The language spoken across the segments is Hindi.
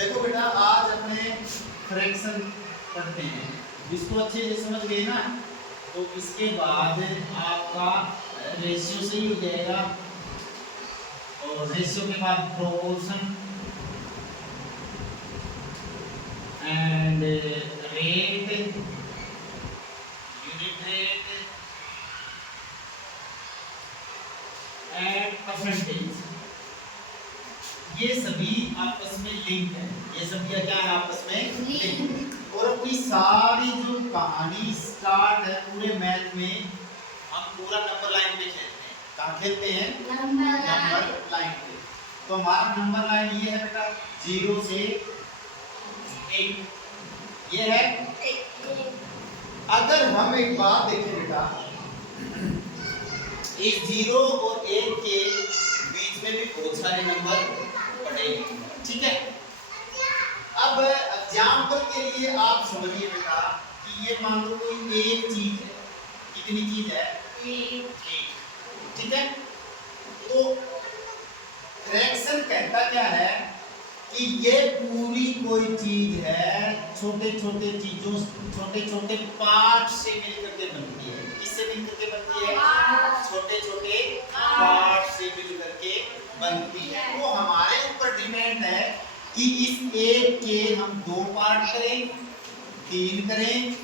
देखो बेटा, आज अपने फ्रैक्शन पढ़ते हैं। इसको अच्छे से समझ गए ना, तो इसके बाद आपका रेशियो से ही हो जाएगा, और रेशियो के बाद proportion and rate, unit rate and percentage, ये सभी आपस में लिंक है। ये सभी क्या है? आपस में लिंक। और अपनी सारी जो कहानी स्टार्ट है पूरे मैथ में, हम पूरा नंबर लाइन पे खेलते हैं। कहाँ खेलते हैं? नंबर लाइन पे। तो हमारा नंबर लाइन ये है बेटा, 0 से 1, ये है। अगर हम एक बात देखें बेटा, इस 0 और 1 के बीच में भी बहुत सारे नंबर पड़ेंगे, ठीक है। अब एग्जाम्पल के लिए आप समझिए बेटा कि ये मान लो कोई एक चीज है। कितनी चीज है? एक, ठीक है। तो फ्रैक्शन कहता क्या है कि ये पूरी कोई चीज है, छोटे छोटे चीजों, छोटे छोटे पार्ट से मिलकर के बनती है। किससे मिलकर के बनती है? छोटे छोटे पार्ट से मिलकर के बनती है। वो हमारे ऊपर डिपेंड है कि इस एक के हम 2 पार्ट करें, 3 करें,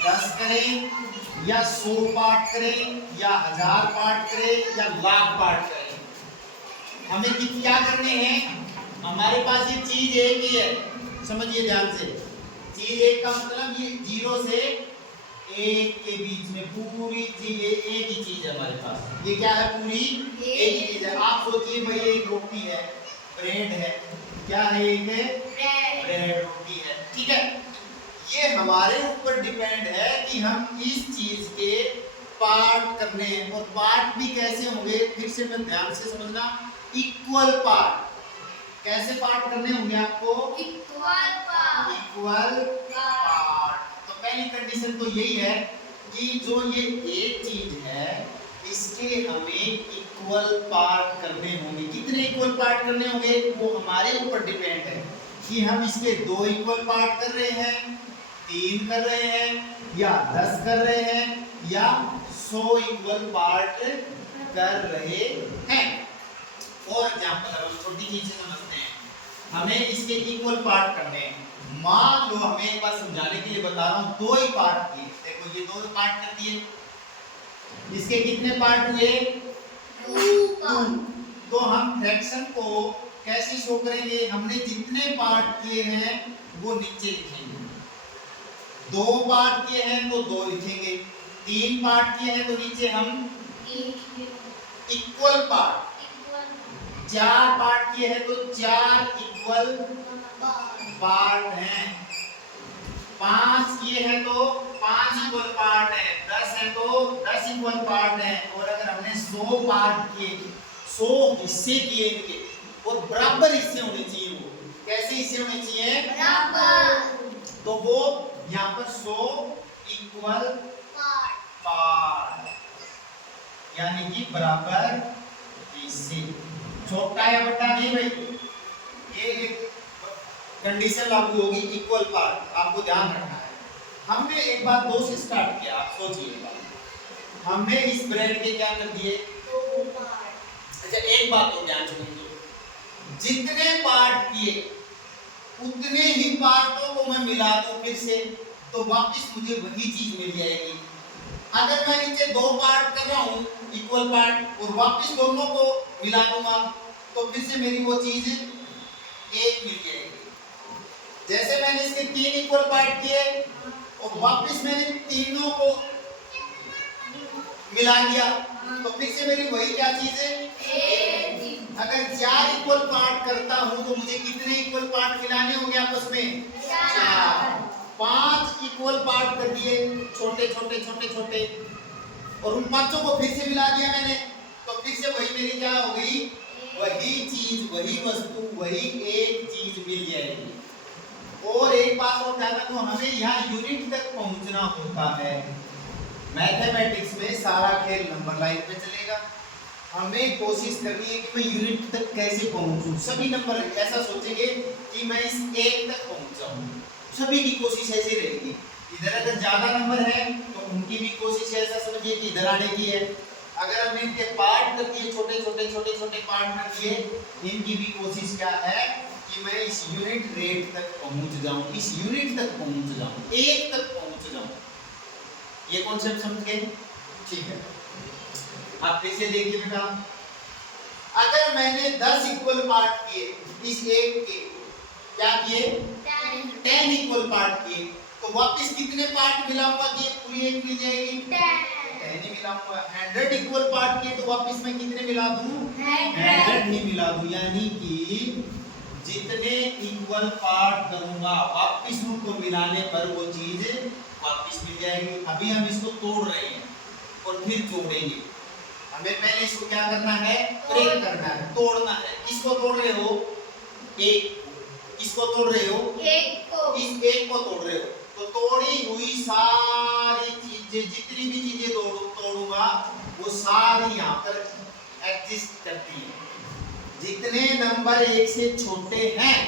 10 करें, या 100 पार्ट करें, या 1000 पार्ट करें, या लाख पार्ट करें। हमें क्या करने हैं? हमारे पास ये चीज एक ही है, समझिए ध्यान से। चीज एक का मतलब ये 0 से 1 के बीच में पूरी चीज एक ही चीज है हमारे पास। ये क्या है? पूरी एक ही चीज है। आप सोचिए भाई, एक रोटी है, ब्रेड है, क्या है? एक ब्रेड रोटी है, ठीक है। ये हमारे ऊपर डिपेंड है कि हम इस चीज के पार्ट करने हैं। और पार्ट भी कैसे होंगे? फिर से मैं ध्यान से समझना, इक्वल पार्ट। कैसे पार्ट करने होंगे आपको? Equal part. तो पहली कंडीशन तो यही है कि जो ये एक चीज है, इसके हमें इक्वल पार्ट करने होंगे। कितने इक्वल पार्ट करने होंगे? वो हमारे ऊपर डिपेंड है कि हम इसके 2 इक्वल पार्ट कर रहे हैं, 3 कर रहे हैं, या 10 कर रहे हैं, या 100 इक्वल पार्ट कर रहे हैं। फॉर एग्जाम्पल, हम छोटी चीजें समझते हैं, हमें इसके इक्वल पार्ट करने हैं। मान लो हमें एक बार समझाने के लिए बता रहा हूँ, 2 ही पार्ट किए। देखो ये 2 पार्ट कर दिए, इसके कितने पार्ट हुए? 2। तो हम फ्रैक्शन को कैसे शो करेंगे? हमने जितने पार्ट किए हैं वो नीचे लिखेंगे। 2 पार्ट किए हैं तो 2 लिखेंगे, 3 पार्ट किए हैं तो नीचे हम इक्वल पार्ट, 4 पार्ट किए हैं तो 4 इक्वल पार्ट हैं, 5 किए हैं तो 5 इक्वल पार्ट है, 10 है तो 10 इक्वल पार्ट है। और अगर हमने 100 पार्ट किए, 100 हिस्से किए इनके, और बराबर हिस्से होने चाहिए। वो कैसे हिस्से होने चाहिए? बराबर। तो वो यहाँ पर 100 इक्वल पार्ट, यानी कि बराबर हिस्से। छोटा या बड़ा नहीं भाई, ये एक कंडीशन लागू होगी, इक्वल पार्ट। आपको ध्यान रखना है। हमने एक बार 2 से स्टार्ट किया, आप सोचिए, हमने इस ब्रेड के क्या कर दिए? 2 पार्ट। अच्छा, एक बात और ध्यान से सुनिए, जितने पार्ट किए उतने ही पार्टों को मैं मिला दूं फिर से, तो वापस मुझे वही चीज मिल जाएगी। अगर मैं नीचे 2 पार्ट कर रहा हूँ इक्वल पार्ट, और वापस दोनों को मिला दूंगा, तो फिर से मेरी वो चीज एक मिल जाएगी। जैसे मैंने इसके 3 इक्वल पार्ट किए और वापस मैंने तीनों को मिला दिया, तो फिर से मेरी वही क्या चीज है? अगर 4 इक्वल पार्ट करता हूं तो मुझे कितने इक्वल पार्ट मिलाने होंगे आपस में? 4। 5 इक्वल पार्ट कर दिए, छोटे छोटे छोटे छोटे, और उन 5 को फिर से मिला दिया मैंने, तो फिर से वही मेरी क्या हो गई? वही चीज, वही वस्तु, वही एक चीज मिल जाएगी। और एक बात और ध्यान रखो, हमें यहाँ यूनिट तक पहुंचना होता है। मैथमेटिक्स में सारा खेल नंबर लाइन पे चलेगा। हमें कोशिश करनी है कि मैं यूनिट तक कैसे पहुंचूं। सभी नंबर ऐसा सोचेंगे कि मैं इस एक तक पहुंच जाऊं, सभी की कोशिश ऐसी रहेगी। इधर अगर ज्यादा नंबर है तो उनकी भी कोशिश ऐसा समझिए कि इधर आने की है। अगर हमने इनके पार्ट कर दिए, छोटे छोटे पार्ट कर दिए, इनकी भी कोशिश क्या है कि मैं इस यूनिट रेट तक पहुंच जाऊं, इस यूनिट तक पहुंच जाऊं, एक तक पहुंच जाऊं। ये कॉन्सेप्ट समझ गए? ठीक है, आप फिर से देखिए बेटा, अगर मैंने 10 इक्वल पार्ट किए इस एक के, क्या किए 10 इक्वल पार्ट किए, तो वापस कितने पार्ट मिलाऊंगा कि पूरी एक मिल जाएगी? 10 ही मिलाऊंगा। 100 इक्वल पार्ट किए तो वापस मैं कितने मिला दूं? 100 ही मिला दूं। यानी कि जितने इक्वल पार्ट करूंगा वापस उनको मिलाने पर वो चीज वापस मिल जाएगी। अभी हम इसको तोड़ रहे हैं और फिर जोड़ेंगे। हमें पहले इसको क्या करना है? ब्रेक करना है, तोड़ना है। किसको तोड़ रहे हो? एक को। किसको तोड़ रहे हो? एक को। इस एक को तोड़ रहे हो, तो तोड़ी हुई सारी चीजें, जितनी भी चीजें तोड़ूंगा वो सारी यहाँ पर एग्जिस्ट करती हैं। जितने नंबर एक से छोटे हैं,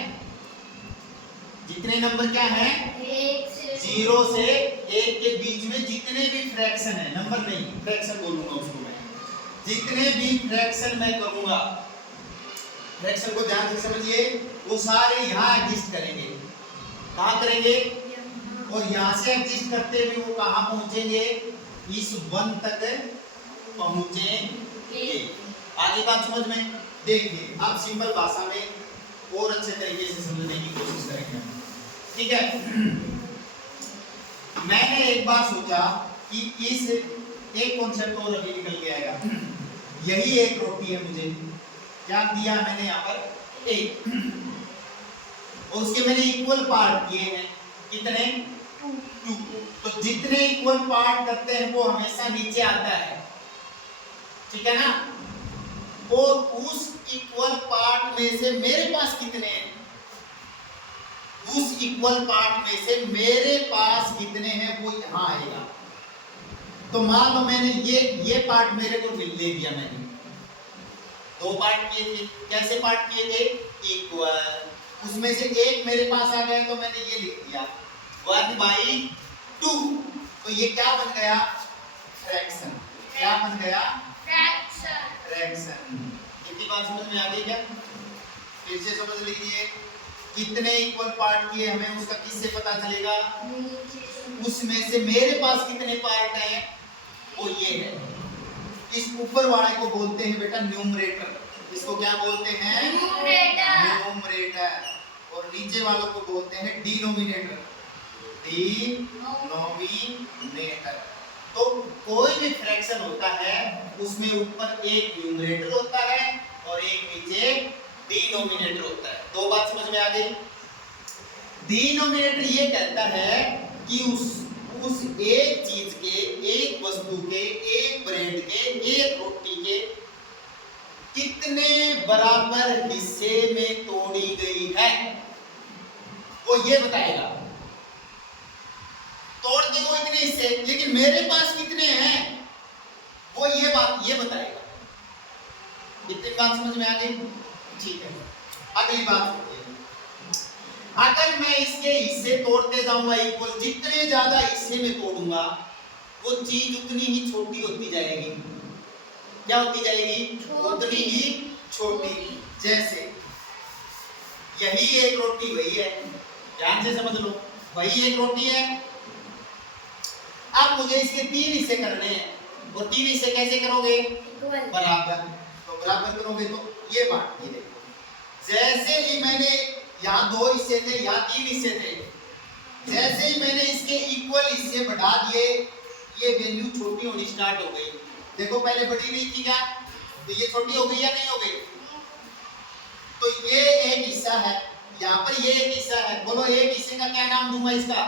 जितने नंबर क्या हैं? 0 से 1 के बीच में जितने भी फ्रैक्शन है, नंबर नहीं फ्रैक्शन बोलूंगा उसको मैं, जितने भी फ्रैक्शन मैं करूंगा, फ्रैक्शन को ध्यान से समझिए, वो सारे यहाँ एग्जिस्ट करेंगे। कहाँ करेंगे? और यहाँ से एग्जिस्ट करते हुए वो कहाँ पहुंचेंगे? इस 1 तक पहुंचेंगे। आगे बात समझ में? देखिए अब सिंपल भाषा में और अच्छे तरीके से समझने की कोशिश करेंगे, ठीक है? मैंने एक बार सोचा कि इस एक कॉन्सेप्ट और अभी निकल के आएगा। यही एक रोटी है, मुझे क्या दिया मैंने यहाँ पर? एक, और उसके मैंने इक्वल पार्ट किए हैं, कितने? 2। तो जितने इक्वल पार्ट करते हैं वो हमेशा नीचे आता है, ठीक है ना? और उस इक्वल पार्ट में से मेरे पास कितने हैं? उस इक्वल पार्ट में से मेरे पास कितने हैं वो यहां आएगा। तो मान लो मैंने ये पार्ट मेरे को ले दिया, मैंने 2 पार्ट किए थे। कैसे पार्ट किए थे? इक्वल। उसमें से एक मेरे पास आ गया तो मैंने ये लिख दिया 1/2। तो ये क्या बन गया? फ्रैक्शन। क्या बन गया? फ्रैक्शन। इतनी बात समझ में आ गई क्या? फिर से समझ लीजिए, कितने इक्वल पार्ट किए हमें उसका किससे पता चलेगा? उसमें से मेरे पास कितने पार्ट हैं वो ये है। इस ऊपर वाले को बोलते हैं बेटा न्यूमरेटर। इसको क्या बोलते हैं? न्यूमरेटर। और नीचे वालों को बोलते हैं डिनोमिनेटर। डिनोमिनेटर। तो कोई भी फ्रैक्शन होता है उसमें ऊपर एक न्यूमरेटर होता है और एक नीचे डिनोमिनेटर होता है। 2 बात समझ में आ गई? डिनोमिनेटर ये कहता है कि उस एक चीज के, एक वस्तु के, एक ब्रेड के, एक रोटी के कितने बराबर हिस्से में तोड़ी गई है वो ये बताएगा। तोड़ते वो इतने हिस्से, लेकिन मेरे पास कितने हैं वो ये बताएगा। इतनी बात समझ में आ गई? ठीक है, अगली बात, अगर मैं इसके हिस्से तोड़ते जाऊंगा इक्वल, जितने ज्यादा हिस्से में तोड़ूंगा वो चीज उतनी ही छोटी होती जाएगी। क्या होती जाएगी? उतनी ही छोटी। जैसे यही एक रोटी वही है, ध्यान से समझ लो, वही एक रोटी है। अब मुझे इसके 3 हिस्से करने हैं और 3 हिस्से कैसे करोगे? बराबर। तो बराबर करोगे तो ये बात ये देखो, जैसे ही मैंने यहाँ 2 हिस्से थे, यहाँ 3 हिस्से थे, जैसे ही मैंने इसके इक्वल हिस्से बढ़ा दिए ये वैल्यू छोटी होनी स्टार्ट हो गई। देखो पहले बड़ी नहीं थी क्या? तो ये छोटी हो गई या नहीं हो गई? तो ये एक हिस्सा है, यहाँ पर ये एक हिस्सा है। बोलो एक हिस्से का क्या नाम दूंगा? इसका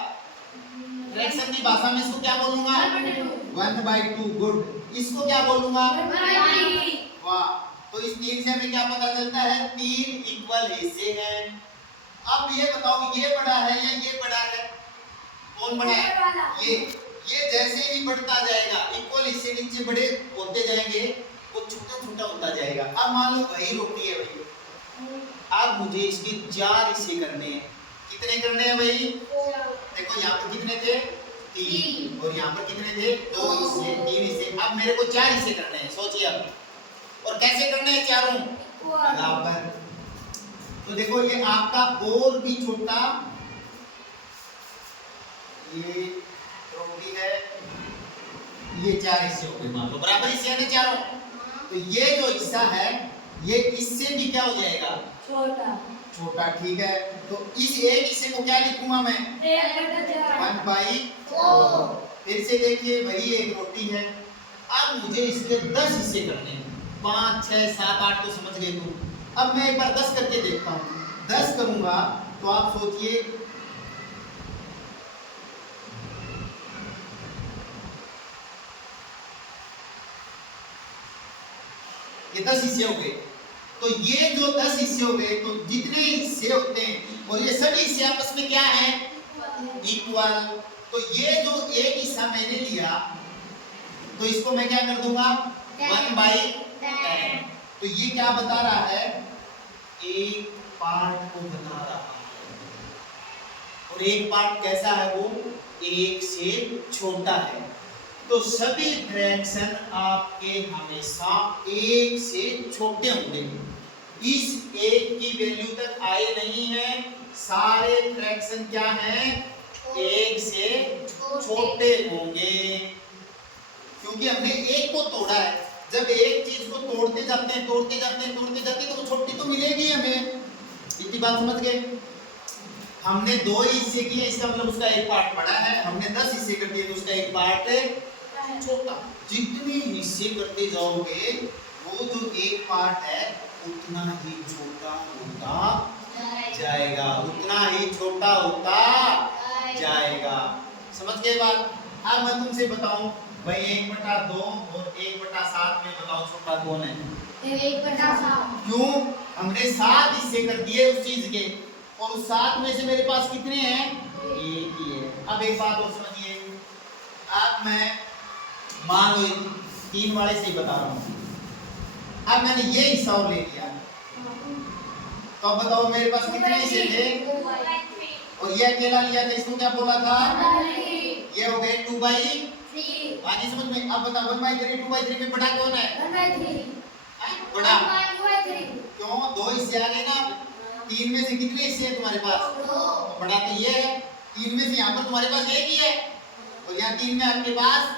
फ्रैक्शन की भाषा में इसको क्या बोलूंगा? 1/2। गुड। इसको क्या बोलूंगा? 1/3। वाह। तो इस 3 से हमें क्या पता चलता है? 3 इक्वल हिस्से हैं। अब ये बताओ ये बड़ा है या ये बड़ा है? कौन बड़ा है? ये जैसे ही बढ़ता जाएगा, इक्वल हिस्से नीचे बड़े होते जाएंगे, वो छोटा छोटा होता जाएगा। अब मान लो वही रोटी है भाई, अब मुझे इसके 4 हिस्से करने हैं। कितने करने हैं भाई? देखो यहाँ पर कितने थे? 3, और यहाँ पर कितने थे? 2 हिस्से, 3 हिस्से। अब मेरे को 4 हिस्से करने हैं, सोचिए अब। और कैसे करने हैं चारों? बराबर। तो देखो ये आपका और भी छोटा ये रोटी है, ये 4 हिस्से हो गए, मान लो बराबर हिस्से हैं चारों। तो ये जो हिस्सा है ये इससे भी क्या हो जाएगा? छोटा। छोटा, ठीक है। तो इस एक हिस्से को क्या लिखूंगा मैं? 1/4। फिर से देखिए वही एक रोटी है। अब मुझे इसके 10 हिस्से करने हैं, 5, 6, 7, 8 तो समझ गए तुम। अब मैं एक बार 10 करके देखता हूँ। 10 करूंगा तो आप सोचिए ये 10 हिस्से हो गए। तो ये जो 10 हिस्से हो गए, तो जितने हिस्से होते हैं और ये सभी हिस्से आपस में क्या है? इक्वल। तो ये जो एक हिस्सा मैंने लिया तो इसको मैं क्या कर दूंगा? 1/10। तो ये क्या बता रहा है? एक पार्ट को बता रहा है। और एक पार्ट कैसा है? वो एक से छोटा है। तो सभी फ्रैक्शन आपके हमेशा एक से छोटे होंगे। इस एक की वैल्यू तक आए नहीं है, सारे फ्रैक्शन क्या हैं? एक से छोटे होंगे, क्योंकि हमने एक को तोड़ा है। जब एक चीज को तोड़ते जाते हैं तो वो छोटी तो मिलेगी हमें। इतनी बात समझ गए? हमने 2 हिस्से किए, इसका मतलब उसका एक पार्ट बड़ा है। हमने 10 हिस्से कर दिए तो उसका एक पार्ट छोटा। जितने हिस्से करते जाओगे वो जो एक पार्ट है उतना ही छोटा होता जाएगा, उतना ही छोटा होता जाएगा। समझ गए बात? अब मैं तुमसे बताऊं भाई 1/2 और 1/7 में बताओ छोटा कौन है? 1/7। क्यों? हमने 7 हिस्से कर दिए उस चीज के, और उस 7 में से मेरे पास कितने हैं? एक ही है। अब एक बात और समझिए, अब मैं मान लो 3 वाले से बता रहा हूँ। अब मैंने ये हिस्सा और ले लिया, तो अब बताओ मेरे पास कितने हिस्से थे? और ये अकेला लिया था, इसको क्या बोला था? ये हो गए 2/3। आगे समझ में? अब बताओ 1/3, 2/3 में बड़ा कौन है? 1/3। बड़ा क्यों? 2 हिस्से आ गए ना। 3 में से कितने हिस्से हैं तुम्हारे पास? 2। बड़ा तो ये है। 3 में से यहाँ पर तुम्हारे पास एक ही है, और यहाँ 3 में आपके पास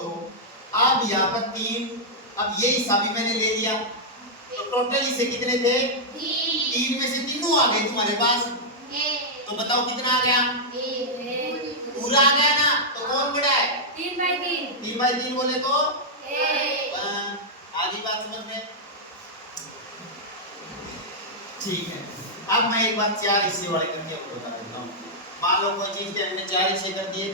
2। अब यहाँ पर 3, अब ये हिस्सा भी मैंने ले लिया, तो टोटल हिस्से कितने थे? 3 में से तीनों आ गए तुम्हारे पास। तो बताओ कितना आ गया? पूरा आ गया ना। तो कौन बड़ा है? 3/3। 3/3 बोले तो आधी बात समझ में? ठीक है। अब मैं एक बार 4 हिस्से वाले करके आपको बता देता हूँ। मान लो कोई चीज के हमने 4 हिस्से कर दिए,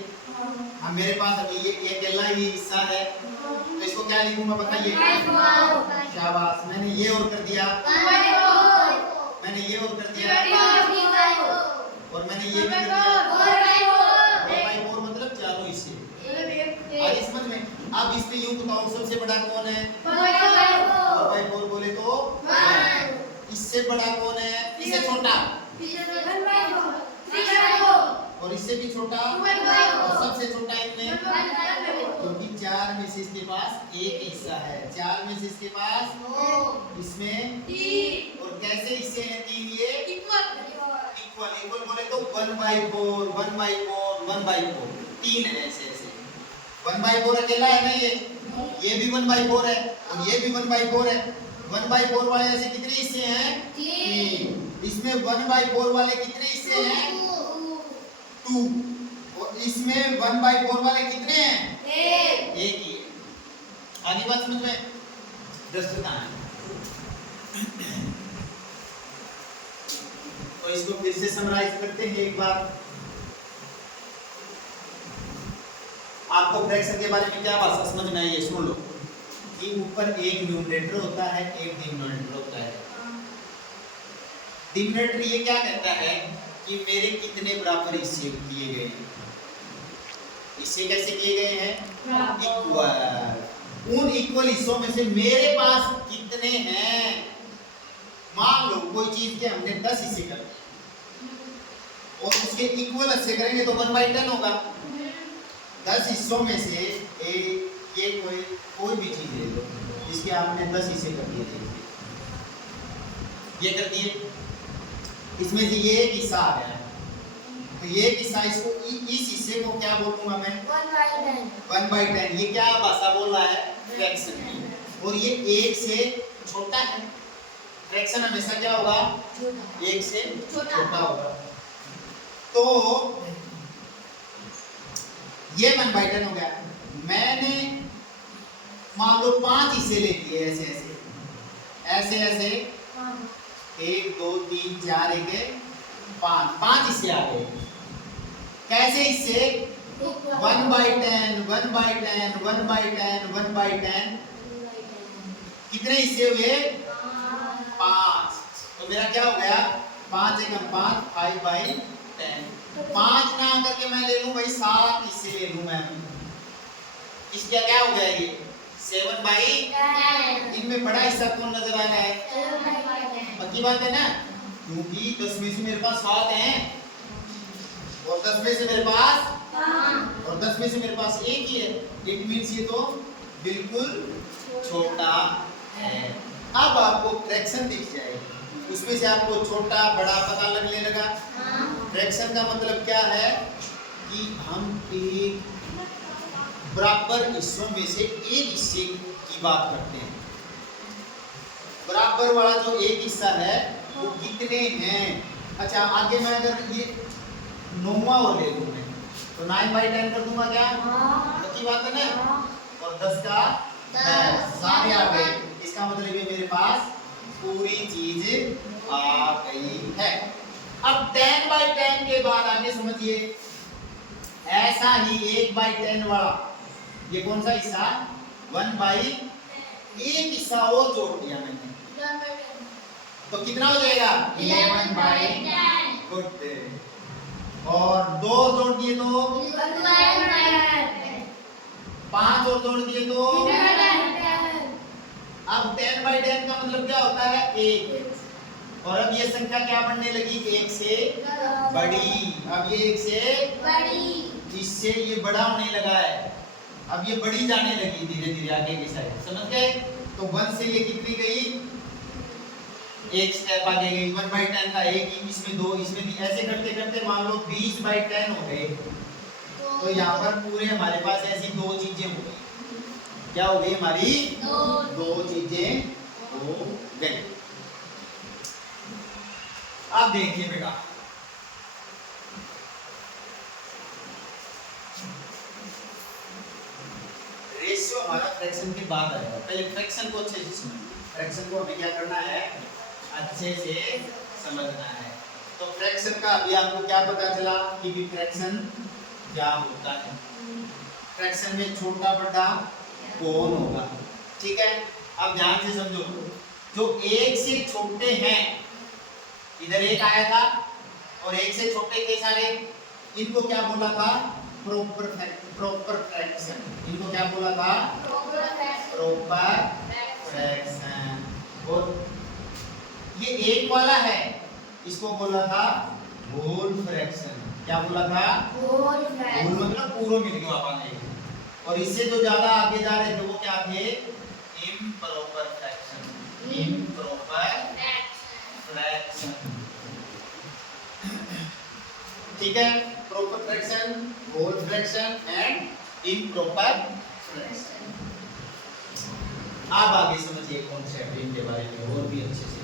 हम मेरे पास अभी ये अकेला ही हिस्सा है, तो इसको क्या लिखूंगा बताइए? शाबाश। मैंने ये और कर दिया, मैंने ये और कर दिया, और मैंने ये भी कर दिया। 4/4 मतलब चारों हिस्से। आगे समझ में? अब इसमें यूं बताओ सबसे बड़ा कौन है? 4/4 बोले तो 1। इससे बड़ा कौन है? इससे छोटा? और इससे भी छोटा? और सबसे छोटा इनमें? क्योंकि 4 में से इसके पास एक हिस्सा है, 4 में से इसके पास इसमें 3। और कैसे हिस्से हैं 3 ये? इक्वल बोले तो 1/4, 1/4, 1/4, 3 है ऐसे ऐसे। 1/4 अकेला है ना, ये भी 1/4 है, और ये भी 1/4 है। 1/4 वाले ऐसे कितने हिस्से हैं? 3। इसमें 1/4 वाले कितने हिस्से हैं? 2। और इसमें 1/4 वाले कितने हैं? एक ही है। आगे बात समझ में? दृष्टता है। तो इसको फिर से समराइज करते हैं एक बार। आपको फ्रैक्शन के बारे में क्या भाषा समझ में आई है? सुन लो कि ऊपर एक न्यूमरेटर होता है, एक डिनोमिनेटर होता है। डिनोमिनेटर ये क्या कहता है कि मेरे कितने बराबर हिस्से किए गए हैं। हिस्से कैसे किए गए हैं? इक्वल। उन इक्वल हिस्सों में से मेरे पास कितने हैं। मान लो कोई चीज के हमने 10 हिस्से कर दिए और उसके इक्वल हिस्से करेंगे तो 1/10 होगा। 10 हिस्सों में से ये कोई भी चीज ले लो जिसके आपने 10 हिस्से कर दिए थे, ये कर दिए, इसमें से ये एक हिस्सा आ गया, तो ये एक हिस्सा, इसको इस हिस्से को क्या बोलूंगा मैं, 1/10। ये क्या भाषा बोल रहा है, फ्रैक्शन की, और ये एक से छोटा है। फ्रैक्शन हमेशा क्या होगा, एक से छोटा होगा। तो ये 1/10 हो गया। मैंने मान लो 5 हिस्से ले लिए, ऐसे ऐसे 1 2 3 4 1 5 हिस्से आ गए। कैसे हिस्से, 1/10 1/10 1/10 1/10। कितने हिस्से हुए, 5। तो मेरा क्या हो गया, 5 एकम 5 5/10। 5 ना करके मैं ले लूं भाई 7 हिस्से ले लूं मैं, इसका क्या हो गया, ये 7/10। इनमें बड़ा हिस्सा कौन नजर आ रहा है, पक्की बात है ना, क्योंकि 10 में से मेरे पास 7 हैं और 10 में से मेरे पास और 10 में से मेरे पास एक ही है। इट मींस ये तो बिल्कुल छोटा है। अब आपको फ्रैक्शन दिख जाएगी, उसमें से आपको छोटा बड़ा पता लगने लगा। फ्रैक्शन का मतलब क्या है कि हम एक बराबर हिस्सों में से एक हिस्से की बात करते हैं। बराबर वाला जो एक हिस्सा है वो कितने हैं। अच्छा, आगे मैं अगर ये 9वां और ले लूं मैं, तो 9/10 कर दूंगा क्या, पक्की बात है ना, और 10 का 10 सारे आ गए। इसका मतलब ये मेरे पास पूरी चीज आ गई है। अब 10/10 के बाद आगे समझिए, ऐसा ही 1/10 वाला, ये कौन सा हिस्सा, 1/, एक हिस्सा और जोड़ दिया मैंने, तो कितना हो जाएगा, 11/10। गुड। और 2 जोड़ दिए तो 5 और जोड़ दिए तो, अब 10/10 का मतलब क्या होता है, 1। और अब ये संख्या क्या बढ़ने लगी, 1 से बड़ी। अब ये 1 से बड़ी, इससे ये बड़ा होने लगा है। अब ये बड़ी जाने लगी धीरे धीरे आगे की साइड, समझ गए। तो 1 से ये कितनी गई, एक स्टेप आगे गई, 1/10 का एक ही, इसमें 2, इसमें 3, ऐसे करते करते मान लो 20/10 हो गए। तो यहाँ पर पूरे हमारे पास ऐसी 2 चीजें हो गई। क्या हो गई हमारी, 2 चीजें हो गई। अब देखिए बेटा, रेशियो हमारा फ्रैक्शन के बाद आएगा। पहले फ्रैक्शन को अच्छे से समझिए। फ्रैक्शन को हमें क्या करना है, अच्छे से समझना है। तो फ्रैक्शन का अभी आपको क्या पता चला कि भी फ्रैक्शन क्या होता है। फ्रैक्शन में छोटा बड़ा कौन होगा, ठीक है। अब ध्यान से समझो, जो 1 से छोटे हैं, इधर 1 आया था और 1 से छोटे थे सारे, इनको क्या बोला था, प्रॉपर फ्रैक्शन। इनको क्या बोला था, प्रॉपर फ्रैक्शन। और ये 1 वाला है, इसको बोला था होल फ्रैक्शन। क्या बोला था, होल मतलब पूरा मिल गया अपन। और इससे जो ज्यादा आगे जा रहे थे वो क्या थे, इम्प्रॉपर फ्रैक्शन। इम्प्रॉपर फ्रैक्शन, ठीक है। Proper fraction, whole fraction and improper fraction. आप आगे समझिए कॉन्सेप्ट इनके बारे में और भी अच्छे से।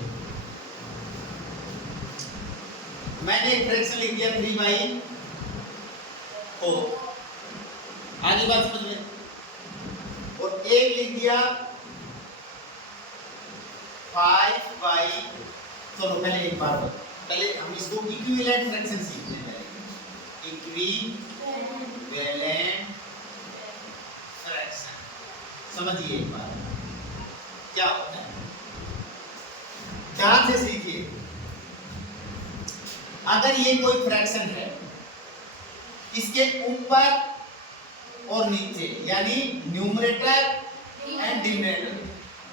मैंने एक फ्रैक्शन लिख दिया 3/4, आगे बात समझ में। और एक लिख दिया 5/, चलो पहले एक बार पहले हम इसको इक्विवेलेंट फ्रैक्शन सीखते हैं। इक्विवेलेंट फ्रैक्शन समझिए एक बार क्या होता है, ध्यान से सीखिए। अगर ये कोई फ्रैक्शन है, इसके ऊपर और नीचे यानी न्यूमरेटर एंड डिनोमिनेटर,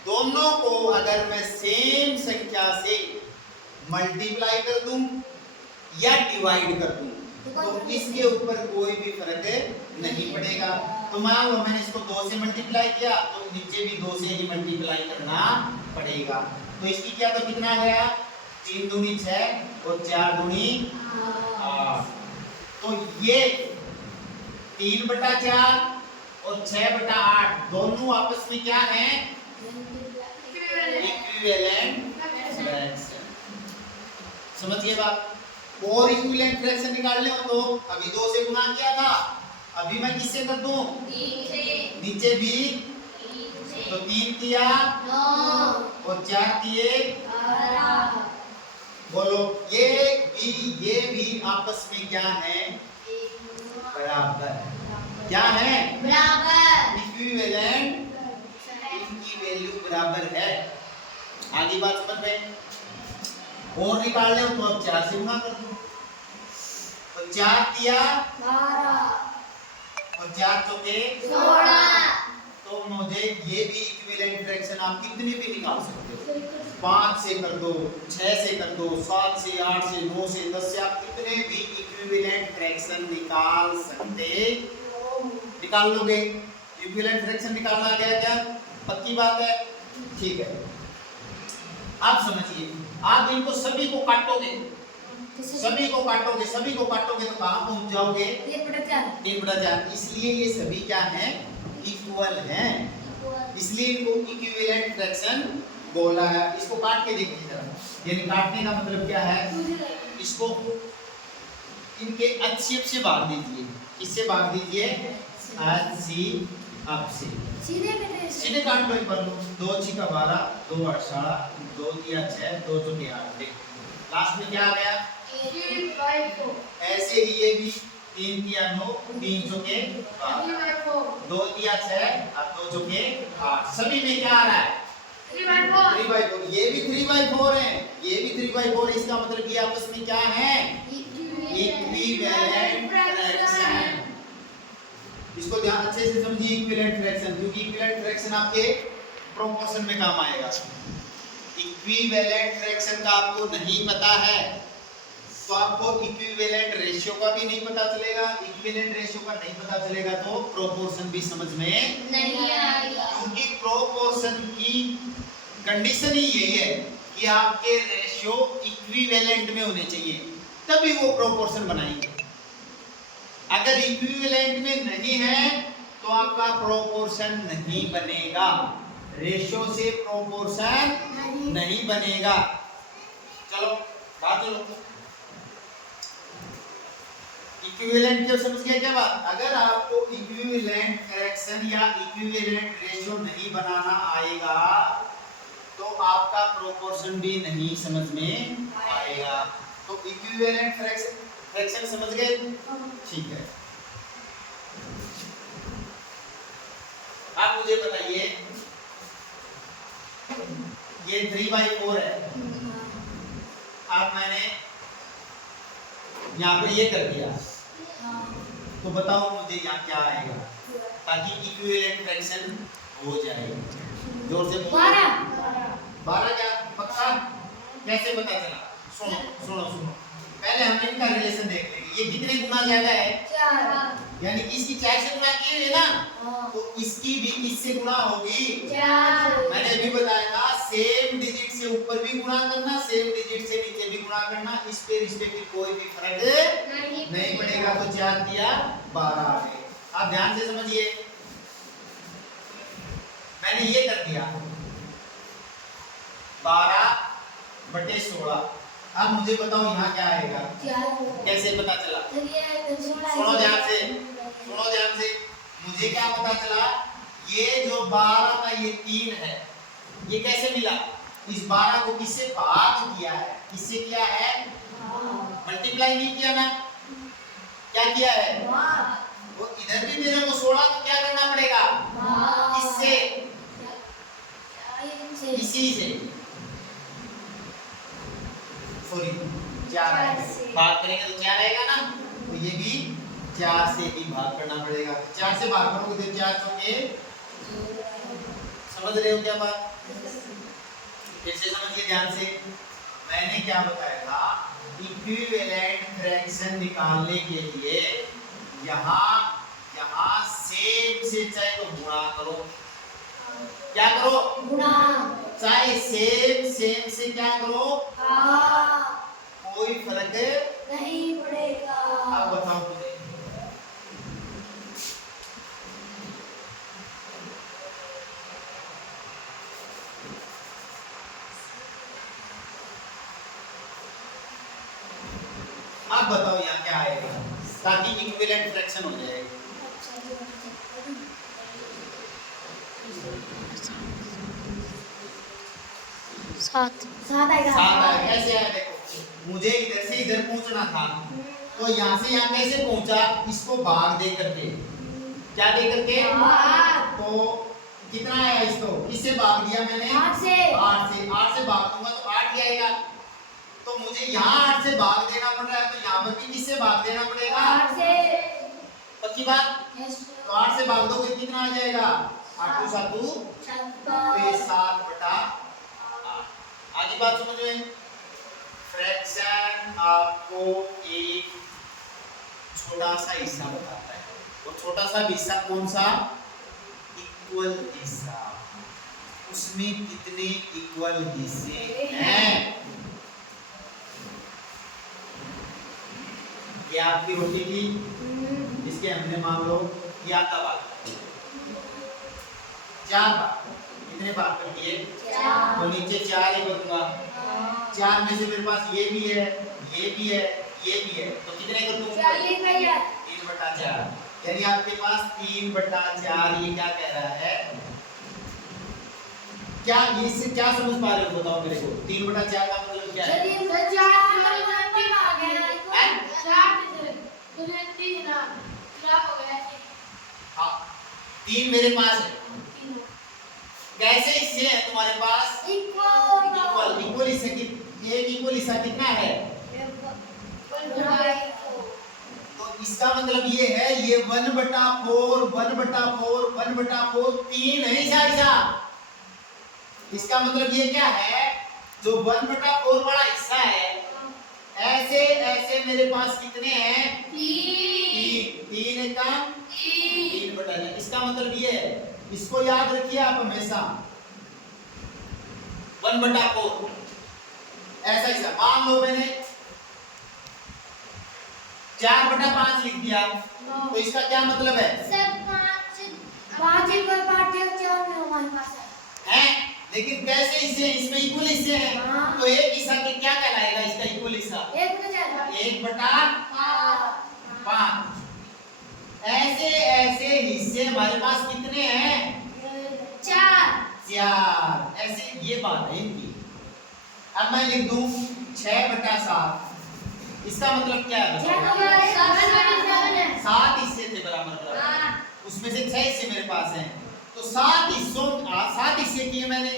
दोनों को अगर मैं सेम संख्या से मल्टीप्लाई कर दूं या डिवाइड कर दूं तो इसके ऊपर कोई भी फर्क नहीं पड़ेगा। तो मान लो मैंने इसको 2 से मल्टीप्लाई किया तो नीचे भी 2 से ही मल्टीप्लाई करना पड़ेगा। तो इसकी क्या तो कितना गया 3 दूनी 6 और 4 दूनी 8। तो ये 3/4 और 6/8 दोनों आपस में क्या है इक्विवेलेंट फ्रैक्शन। समझिए बात। और इक्विवेलेंट फ्रैक्शन निकालने हो तो अभी 2 से गुना किया था, अभी मैं किससे कर दूं नीचे भी, तो 3 किया 9 और 4 किए 12। बोलो ये भी आपस में क्या है बराबर। क्या है बराबर, इक्विवेलेंट, इनकी वैल्यू बराबर है। आगे बात समझ में। और निकालने हो तो अब 4 से गुना कर दो, तो 4 किया 12 और 4 चौके 16। तो मुझे ये भी इक्विवेलेंट फ्रैक्शन आप कितने भी निकाल सकते हो, 5 से कर दो, 6 से कर दो, 7 से, 8 से, 9 से, 10 से, आप कितने भी इक्विवेलेंट फ्रैक्शन निकाल सकते, निकाल लोगे। इक्विवेलेंट फ्रैक्शन निकालना आ गया क्या, पक्की बात है, ठीक है। आप समझिए, आप इनको सभी को काटोगे, सभी को काटोगे तो कहां पहुंच जाओगे 1/4। इसलिए ये सभी क्या हैं इक्वल हैं, इसलिए इनको इक्विवेलेंट फ्रैक्शन बोला है। इसको काट के देखिए जरा, यानी काटने का मतलब क्या है, इसको इनके HCF से भाग दीजिए। इससे भाग दीजिए HCF से, सीधे काट लो एक बार। 2 × 12, 2 × 8 = 2 × 6, 2 × 8। लास्ट में क्या आ गया 3/4। ऐसे ही ये भी 3 × 9, 3 × 12, 2 × 6 और 2 × 8। सभी में क्या आ रहा है 3/4। ये भी 3/4 है, ये भी 3/4। इसका मतलब ये आपस में क्या है इक्विवेलेंट फ्रैक्शन। इसको ध्यान अच्छे से समझिए इक्विवेलेंट फ्रैक्शन, क्योंकि इक्विवेलेंट फ्रैक्शन आपके प्रोपोर्शन में काम आएगा। इक्विवेलेंट फ्रैक्शन का आपको नहीं पता है तो आपको इक्विवेलेंट रेशियो का भी नहीं पता चलेगा। इक्विवेलेंट रेशियो का नहीं पता चलेगा तो प्रोपोर्शन भी समझ में नहीं आएगा, क्योंकि प्रोपोर्शन की कंडीशन ही यही है कि आपके रेशियो इक्विवेलेंट में होने चाहिए, तभी वो प्रोपोर्शन बनाएंगे। अगर इक्विवेलेंट में नहीं है तो आपका प्रोपोर्शन नहीं बनेगा, रेशियो से प्रोपोर्शन नहीं बनेगा। चलो बात लो, इक्विवेलेंट क्यों समझ गया क्या बात। अगर आपको इक्विवेलेंट फ्रैक्शन या इक्विवेलेंट रेशियो नहीं बनाना आएगा तो आपका प्रोपोर्शन भी नहीं समझ में आएगा। तो इक्विवेलेंट फ्रैक्शन समझ गए, ठीक है। आप मुझे बताइए, ये 3/4 है, अब मैंने यहाँ पर ये कर दिया, तो बताओ मुझे यहाँ क्या आएगा ताकि इक्विवेलेंट फ्रैक्शन हो जाए। जोर से बोलो 12 क्या पक्का, कैसे पता चला, सुनो पहले हम इनका रिलेशन देख लेंगे। ये कितने गुना ज्यादा है 4, यानी इसकी 4 से गुना किए है ना, तो इसकी भी किससे गुना होगी 4। मैंने अभी बताया था सेम डिजिट से ऊपर भी गुना करना, सेम डिजिट से नीचे भी गुना करना, इस पे रिस्पेक्टिव कोई भी फर्क नहीं पड़ेगा। तो 4 दिया 12 आ गए। आप ध्यान से समझिए, मैंने ये कर दिया 12/16। अब मुझे बताओ यहाँ क्या आएगा, कैसे पता चला, सुनो ध्यान से। मुझे क्या पता चला, ये जो 12 का ये 3 है, ये कैसे मिला, इस 12 को किससे भाग किया है, किससे किया है मल्टीप्लाई नहीं किया ना, क्या किया है वो इधर भी मेरे को 16 को क्या करना पड़ेगा इससे, इसी से सॉरी 4 भाग करेंगे तो 4 आएगा ना, तो ये भी 4 से ही भाग करना पड़ेगा। 4 से भाग करोगे तो 4 चौके समझ रहे हो क्या बात? फिर से समझिए ध्यान से। मैंने क्या बताया था, इक्विवेलेंट फ्रैक्शन निकालने के लिए यहाँ यहाँ सेम से चाहे तो गुणा करो, क्या करो? गुणा। चाहे सेम से क्या करो? कोई फर्क नहीं पड़ेगा। अब बताओ मुझे, अब बताओ यहाँ क्या आएगा ताकि इक्विवेलेंट फ्रैक्शन हो जाए। सात आएगा। कैसे आया देखो, मुझे इधर से इधर पहुंचना था, तो यहाँ से यहाँ कैसे पहुंचा? इसको भाग दे करके, क्या दे करके? तो कितना आया इसको? किससे भाग दिया मैंने? 8 से। 8 से भाग दूंगा तो 8 ही आएगा। तो मुझे यहाँ 8 से भाग देना पड़ रहा है, तो यहाँ पर भी किससे भाग देना पड़ेगा? 8 से। पक्की बात? तो 8 से भाग दोगे कितना आ जाएगा? 8 2 7 तो 7/8। आगे बात समझ में? फ्रैक्शन आपको एक छोटा सा हिस्सा बताता है, और छोटा सा हिस्सा कौन सा? इक्वल हिस्सा। उसमें कितने इक्वल हिस्से हैं? ये आपकी रोटी थी, इसके हमने मान लो ये आधा भाग, 4 भाग। कितने भाग कर दिए? तो नीचे 4 ही करूंगा। 4 में से मेरे पास ये भी है, ये भी है, ये भी है, तो कितने कर दूं? 3/4। यानी आपके पास 3/4। ये क्या कह रहा है? क्या इससे क्या समझ पा रहे हो बताओ मेरे को? 3/4 का मतलब क्या है? हाँ, 3 मेरे पास है। कैसे हिस्से हैं तुम्हारे पास? इक्वल हिस्से की एक इक्वल हिस्सा कितना है? तो इसका मतलब ये है, ये 1/4 1/4 1/4 3 है हिस्सा। इसका मतलब ये क्या है, जो 1/4 बड़ा हिस्सा है, ऐसे ऐसे मेरे पास कितने हैं? 3 का 3/4। इसका मतलब ये है, इसको याद रखिए आप हमेशा, 1/4 ऐसा हिस्सा। मान लो मैंने 4/5 लिख दिया, तो इसका क्या मतलब है? है, लेकिन कैसे हिस्से? इसमें इक्वल हिस्से हैं, तो एक हिस्सा के क्या कहलाएगा? इसका इक्वल हिस्सा 1/5। ऐसे ऐसे हिस्से हमारे पास कितने हैं? 4। ऐसे ये बात है इनकी। अब मैं लिख दूं 6/7। इसका मतलब क्या है? 7 हिस्से थे बराबर, उसमें से 6 हिस्से मेरे पास हैं, तो 7 हिस्से किए मैंने,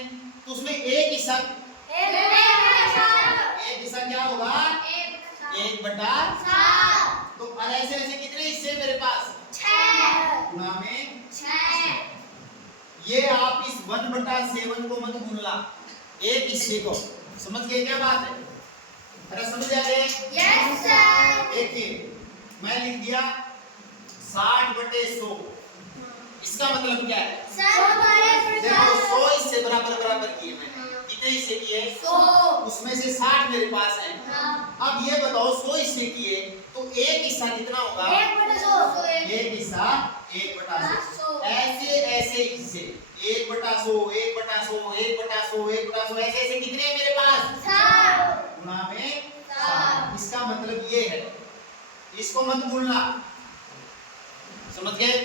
तो उसमें एक हिस्सा क्या होगा? 1/7। तो ऐसे ऐसे कितने हिस्से मेरे पास? 6 गुना में 6। ये आप इस 1/7 को मत भूलना, एक हिस्से को। समझ गए क्या बात है? अरे समझ आ गए? Yes sir. देखिए मैं लिख दिया 60/100। इसका मतलब क्या है? देखो 100 हिस्से बराबर किए मैंने। कितने हिस्से किए? 100। उसमें से 60 मेरे पास हैं। अब ये बताओ 100 हिस्से किए तो एक हिस्सा कितना होगा? 1/100। एक हिस्सा 1/100। ऐसे ऐसे हिस्से 1/100 1/100 1/100 1/100 ऐसे ऐसे कितने हैं मेरे पास? 7 गुना में 7। इसका मतलब ये है, इसको मत भूलना। समझ गए?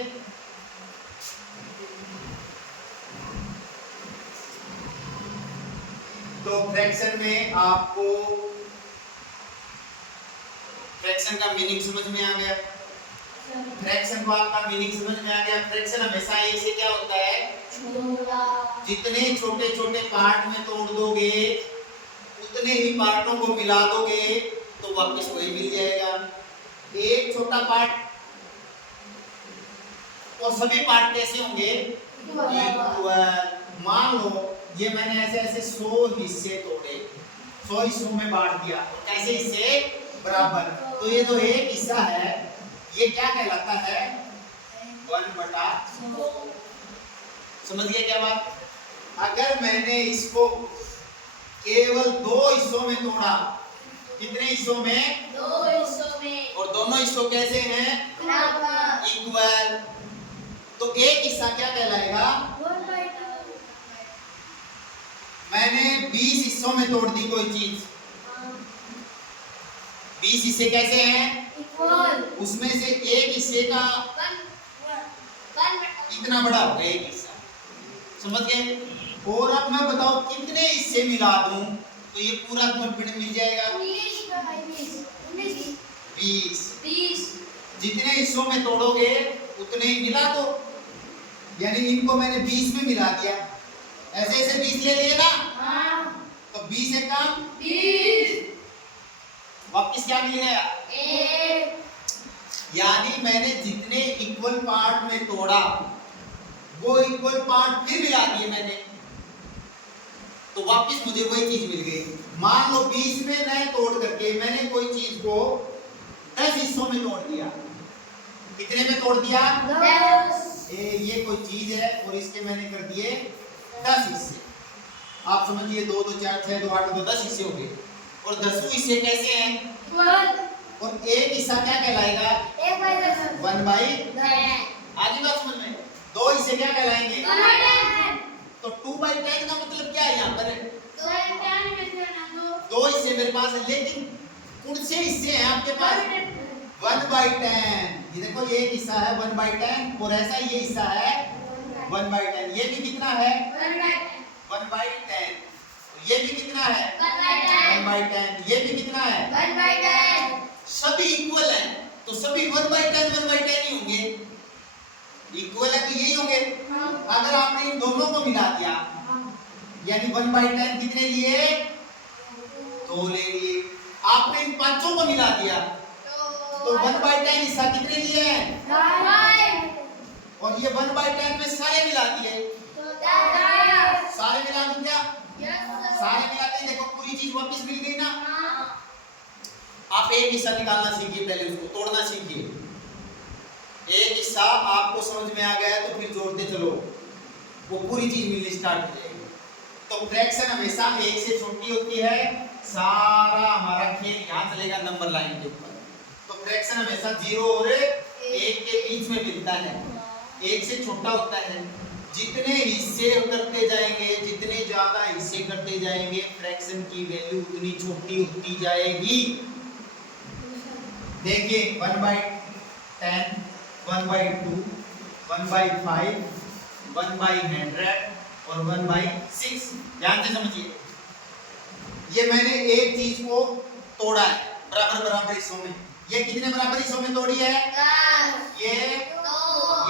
तो फ्रैक्शन में आपको फ्रैक्शन का मीनिंग समझ में आ गया। फ्रैक्शन को आपका मीनिंग समझ में आ गया। फ्रैक्शन हमेशा एक से क्या होता है? जितने छोटे छोटे पार्ट में तोड़ दोगे, उतने ही पार्टों को मिला दोगे तो वापस वही मिल जाएगा। एक छोटा पार्ट और सभी पार्ट कैसे होंगे? इक्वल। मान लो ये मैंने ऐसे ऐसे 100 हिस्से तोड़े, 100 हिस्सों में बांट दिया, कैसे हिस्से बराबर। तो ये जो एक हिस्सा है ये क्या कहलाता है? 1/100। समझ गए क्या बात? अगर मैंने इसको केवल 2 हिस्सों में तोड़ा, कितने हिस्सों में? 2 हिस्सों में, और दोनों हिस्सों कैसे हैं? बराबर, इक्वल। तो एक हिस्सा क्या कहलाएगा? 1/2। मैंने 20 हिस्सों में तोड़ दी कोई चीज, 20 हिस्से कैसे हैं? इक्वल, उसमें से एक हिस्से का 1/1 इतना बड़ा होगा एक हिस्सा। समझ गए? और अब मैं बताओ कितने हिस्से मिला दूं तो ये पूरा तुम्हें मिल जाएगा? 20। जितने हिस्सों में तोड़ोगे उतने ही मिला दो, यानी इनको मैंने 20 में मिला दिया, ऐसे ऐसे 20 ले लिए ना, तो 20 एक काम 20, वापस क्या मिल गया? 1, यानी मैंने जितने इक्वल पार्ट में तोड़ा वो इक्वल पार्ट फिर मिला दिए मैंने, तो वापस मुझे वही चीज मिल गई। मान लो 20 में न तोड़ करके मैंने कोई चीज को 10 हिस्सों में तोड़ दिया। कितने में तोड़ दिया? 10। ये कोई चीज है और इसके मैंने कर दिए 10 हिस्से। आप समझिए 2 2 4 6 2 8 2 10 हिस्से हो गए। और 10 हिस्से कैसे हैं? इक्वल, और एक हिस्सा क्या कहलाएगा? 1/10। 1/10। आगे बात समझ में? 2 हिस्से क्या कहलाएंगे? 1/10। तो 2/10 का मतलब क्या है यहाँ पर? 2/10 में से ना 2, 2 हिस्से मेरे पास है, लेकिन कौन से हिस्से हैं आपके पास? 1/10। ये देखो ये एक हिस्सा है 1/10 और ऐसा ये हिस्सा है 1/10। ये भी कितना है? 1/10। ये भी कितना है? 1/10। ये भी कितना है? 1/10। सभी इक्वल हैं तो सभी 1/10 ही होंगे। इक्वल है तो यही होंगे। अगर आपने इन दोनों को मिला दिया यानी 1/10 कितने लिए? 2 ले लिए। आपने इन पांचों को मिला दिया तो 1/10 हिस्सा कितने लिए हैं? 5। और ये 1/10 में सारे मिला दिए। सारे मिला दूं क्या? सारे मिलाते देखो पूरी चीज वापस मिल गई ना। आप एक हिस्सा निकालना सीखिए, पहले उसको तोड़ना सीखिए। एक हिस्सा आपको समझ में आ गया तो फिर जोड़ते चलो, वो पूरी चीज मिलनी स्टार्ट हो जाएगी। तो फ्रैक्शन हमेशा एक से छोटी होती है। सारा हमारा खेल यहाँ चलेगा नंबर लाइन के ऊपर। तो फ्रैक्शन हमेशा 0 और 1 के बीच में मिलता है, 1 से छोटा होता है। जितने हिस्से करते जाएंगे, जितने ज्यादा हिस्से करते जाएंगे, फ्रैक्शन की वैल्यू उतनी छोटी होती जाएगी। देखिए 1/10, 1/2, 1/5, 1/100 और 1/6। ध्यान से समझिए, ये मैंने एक चीज को तोड़ा है बराबर बराबर हिस्सों में। ये कितने बराबर हिस्सों में तोड़ी है? 10, ये 2,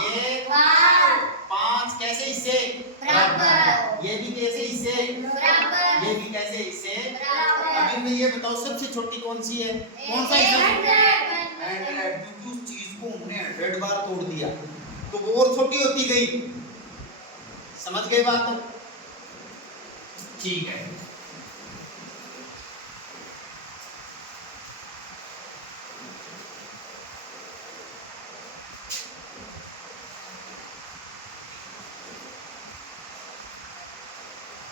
ये 5 कैसे हिस्से? बराबर। ये भी कैसे हिस्से? बराबर। ये भी कैसे हिस्से? बराबर। अब इनमें ये बताओ सबसे छोटी कौन सी है? कौन सा हिस्सा? 100। क्योंकि उस चीज को हमने 100 बार तोड़ दिया तो वो और छोटी होती गई। समझ गए बात? ठीक है।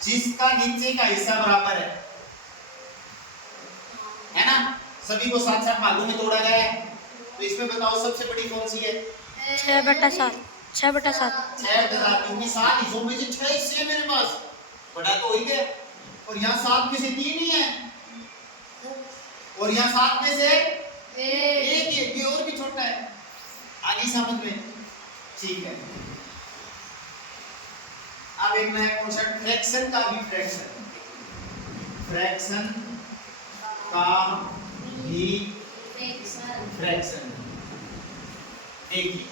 जिसका नीचे का हिस्सा बराबर है ना? सभी को साथ साथ भागों में तोड़ा गया है। तो इसमें बताओ सबसे बड़ी कौन सी है? 6/7। 6/7। 6/7, क्योंकि 7 हिस्सों में से 6 हिस्से हैं मेरे पास। बड़ा तो हो ही गया। और यहाँ 7 में से 3 ही है और यहाँ 7 में से 1 ही, ये और भी छोटा है। आगे समझ में? ठीक है। अब एक नया कॉन्सेप्ट फ्रैक्शन का भी फ्रैक्शन का भी फ्रैक्शन। देखिए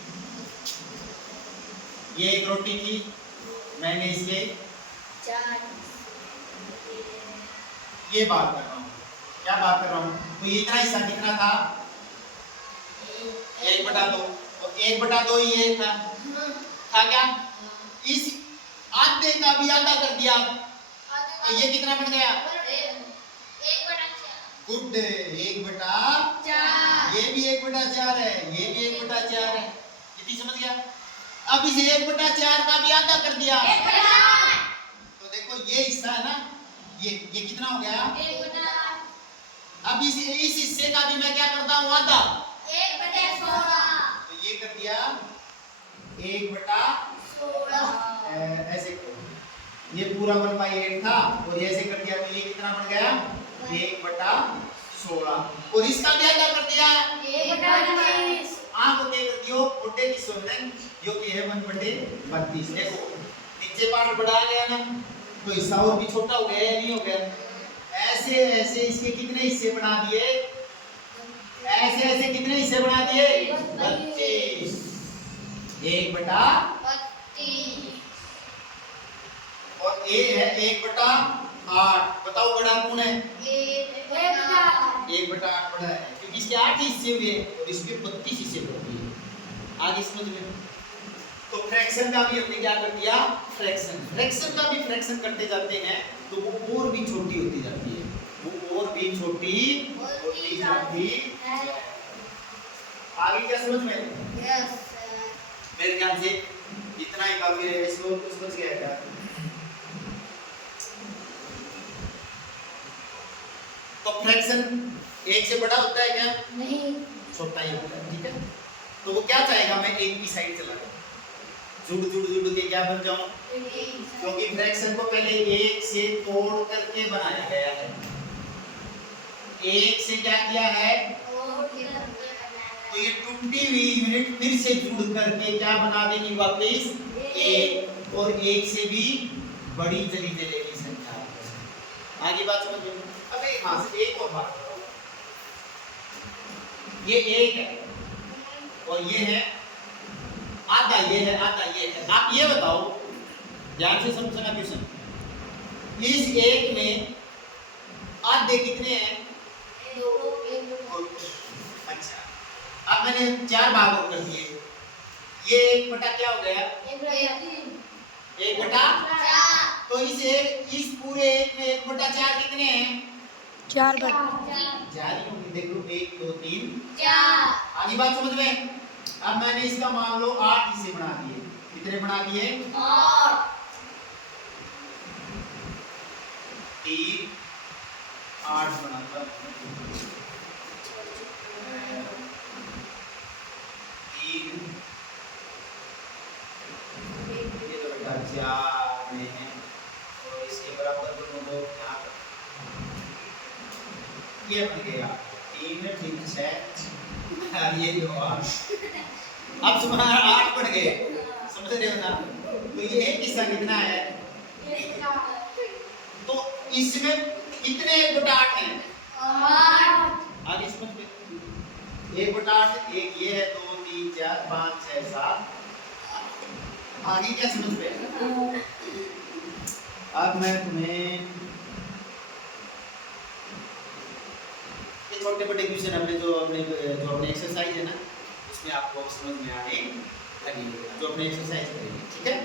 ये एक रोटी थी, मैंने इसके ये बात कर रहा हूँ। क्या बात कर रहा हूँ? तो ये इतना हिस्सा कितना था? 1/2। और 1/2 ये था क्या? इस आधे का भी आधा कर दिया तो ये कितना बन गया? गुड, 1/4। ये भी 1/4 है, ये भी 1/4 है। कितनी समझ गया? अब इसे 1/4 का भी आधा कर दिया तो देखो ये हिस्सा है ना, ये कितना हो गया? अब इस हिस्से का भी मैं क्या करता हूँ? आधा। तो ये कर दिया 1/16। ऐसे करो, ये पूरा 1/8 था और ऐसे कर दिया तो ये कितना बन गया? 1/16। और इसका भी आधा कर दिया आंख होते कर दियो 1/16 जो कि है 1/32। देखो नीचे पार्ट बढ़ा गया ना तो हिस्सा और भी छोटा हो गया या नहीं हो गया? ऐसे ऐसे इसके कितने हिस्से बना दिए? ऐसे ऐसे कितने हिस्से बना दिए? 32। 1/32 और ये है 1/8। बताओ बड़ा कौन है? 1/8 बड़ा है क्योंकि इसके 8 हिस्से हुए और इसके 32 हिस्से होते हैं। आगे समझ में? तो फ्रैक्शन का भी हमने क्या कर दिया? फ्रैक्शन का भी फ्रैक्शन करते जाते हैं तो वो और भी छोटी होती जाती है, वो और भी छोटी होती जाती है। आगे क्या समझ में? मेरे ख्याल से इतना ही काफी है। इसको समझ गया क्या? तो फ्रैक्शन 1 से बड़ा होता है क्या? नहीं, छोटा ही होता है। ठीक है, तो वो क्या चाहेगा? मैं 1 की साइड चला जाऊं, जुड़ के क्या बन जाऊं? क्योंकि फ्रैक्शन को पहले 1 से तोड़ करके बनाया गया है। 1 से क्या किया है? तो ये टूटी हुई यूनिट फिर से जुड़ करके क्या बना देगी? वापस 1 और 1 से भी बड़ी चली जाएगी संख्या। आगे बात समझ में? अबे हाँ से एक और बात, ये 1 है और ये है आधा, ये है आधा, ये है। आप ये बताओ, ध्यान से समझना क्वेश्चन। इस 1 में आधे कितने हैं? अच्छा, अब मैंने 4 भाग और कर दिए। ये 1 क्या हो गया? 1/4। तो इस पूरे 1 में 1/4 कितने हैं? 4 4 ही होंगे। देख लो 1 2 3 4। आगे बात समझ में? अब मैंने इसका मान लो 8 हिस्से बना दिए। कितने बना दिए? 8। 3 8 बनाता 3 ये तो बेटा 4 में है और इसके बराबर दोनों को क्या ये बन गया 3 3 6 और ये जो 8। अब तुम्हारा 8 बन गए, समझ रहे हो ना? तो ये एक हिस्सा कितना है? तो इसमें कितने 1/8 हैं? 8। आगे समझ में? 1/8 एक ये है, 2 3 4 5 6 7। आगे क्या समझ में? अब मैं तुम्हें ये छोटे बड़े क्वेश्चन अपने जो अपने एक्सरसाइज है ना उसमें आपको समझ में आने लगेगा, जो अपने एक्सरसाइज करेंगे। ठीक है,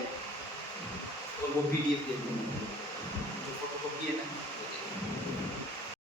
और वो पीडीएफ दे दूंगा।